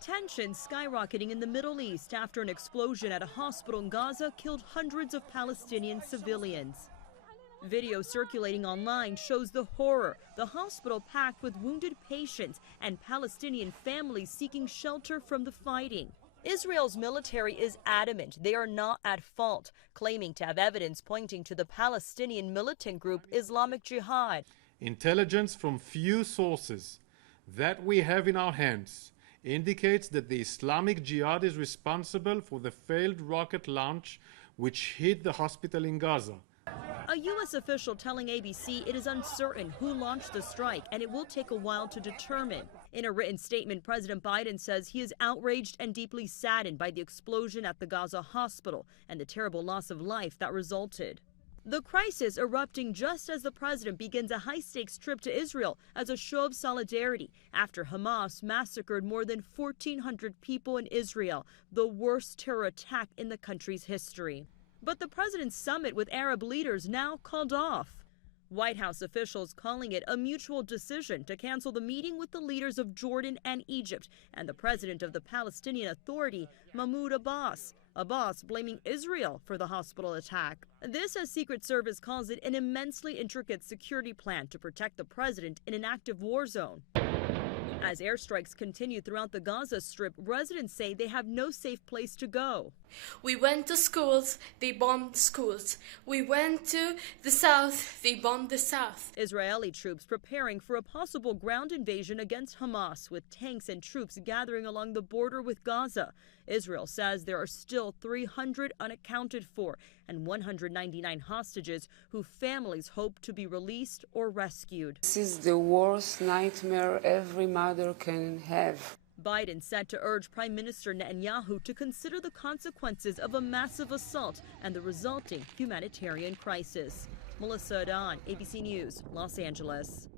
Tensions skyrocketing in the Middle East after an explosion at a hospital in Gaza killed hundreds of Palestinian civilians. Video circulating online shows the horror, the hospital packed with wounded patients and Palestinian families seeking shelter from the fighting. Israel's military is adamant they are not at fault, claiming to have evidence pointing to the Palestinian militant group Islamic Jihad. Intelligence from few sources that we have in our hands indicates that the Islamic Jihad is responsible for the failed rocket launch which hit the hospital in Gaza. A U.S. official telling ABC it is uncertain who launched the strike and it will take a while to determine. In a written statement, President Biden says he is outraged and deeply saddened by the explosion at the Gaza hospital and the terrible loss of life that resulted. The crisis erupting just as the president begins a high-stakes trip to Israel as a show of solidarity after Hamas massacred more than 1,400 people in Israel, the worst terror attack in the country's history. But the president's summit with Arab leaders now called off. White House officials calling it a mutual decision to cancel the meeting with the leaders of Jordan and Egypt and the president of the Palestinian Authority, Mahmoud Abbas. Abbas blaming Israel for the hospital attack. This, as Secret Service calls it, an immensely intricate security plan to protect the president in an active war zone. As airstrikes continue throughout the Gaza Strip, residents say they have no safe place to go. We went to schools, they bombed schools. We went to the south, they bombed the south. Israeli troops preparing for a possible ground invasion against Hamas, with tanks and troops gathering along the border with Gaza. Israel says there are still 300 unaccounted for and 199 hostages whose families hope to be released or rescued. This is the worst nightmare every mother can have. Biden said to urge Prime Minister Netanyahu to consider the consequences of a massive assault and the resulting humanitarian crisis. Melissa Adan, ABC News, Los Angeles.